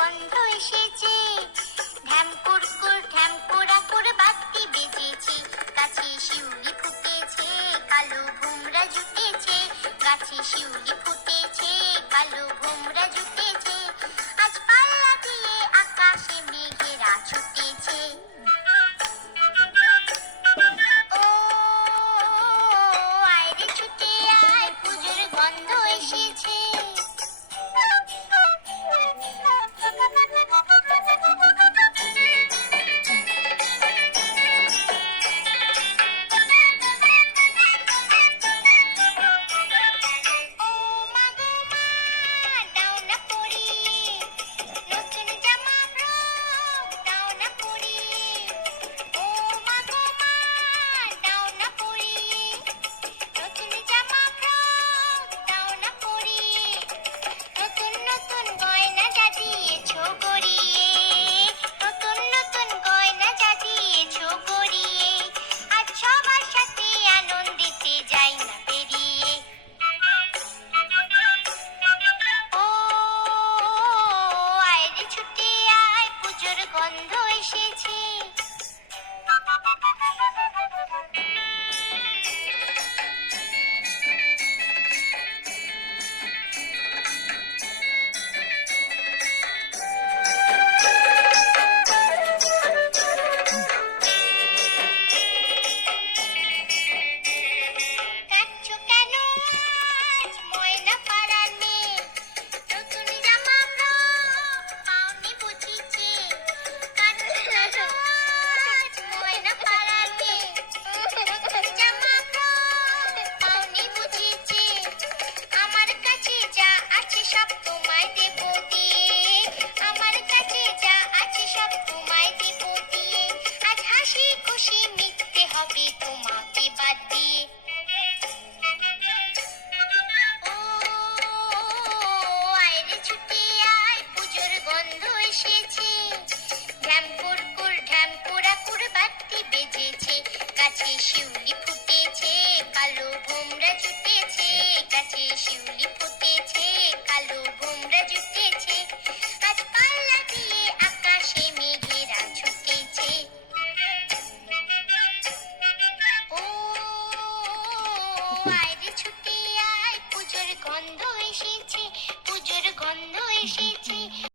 গন্ধ এসেছে, ঢ্যাম কুরকুর ঢ্যাম কুড়াকুর বাতি বেজেছে, গাছে শিউলি ফুটেছে, কালো ভোমরা জুটেছে, গাছে শিউলি ফুটেছে, কালো ভোমরা জুটেছে, আজ পাল্লা দিয়ে আকাশে মেঘেরা ছুটেছে। ও আয় রে ছুটে আয়, পুজোর গন্ধ এসেছে। ও মা গো মা, দাও না পরিয়ে নতুন জামা ফ্রক, দাও না পরিয়ে। ও মা গো মা, দাও না পরিয়ে নতুন জামা ফ্রক, দাও না পরিয়ে। নতুন নতুন গয়না যা দিয়েছো গড়িয়ে, নতুন নতুন গয়না যা দিয়েছো গড়িয়ে, আজ সবার সাথে আনন্দিতে যাই না বেরিয়ে। ও আয় রে ছুটে আয়, পুজোর গন্ধ এসেছে। কাঁদছো কেন আজ ময়না পারানে, নতুন জামা ফ্রক পাওনি বুঝিছে। কাঁদছো কেন আজ ময়না পারানে, নতুন জামা ফ্রক পাওনি বুঝিছে। আমার কাছে যা আছে সব তোমায় দেব দিয়ে, আমার কাছে যা আছে সব তোমায় দেব দিয়ে, আজ হাসি খুশি মিটতে হবে তোমাকে বাদ দিয়ে। ও আয় রে ছুটে আয়, পুজোর গন্ধ এসেছে, ঢ্যাম কুরকুর ঢ্যাম কুড়াকুর বাতি বেজেছে, গাছে শিউলি ফুটেছে, কালো ভোমরা জুটেছে, গাছে শিউলি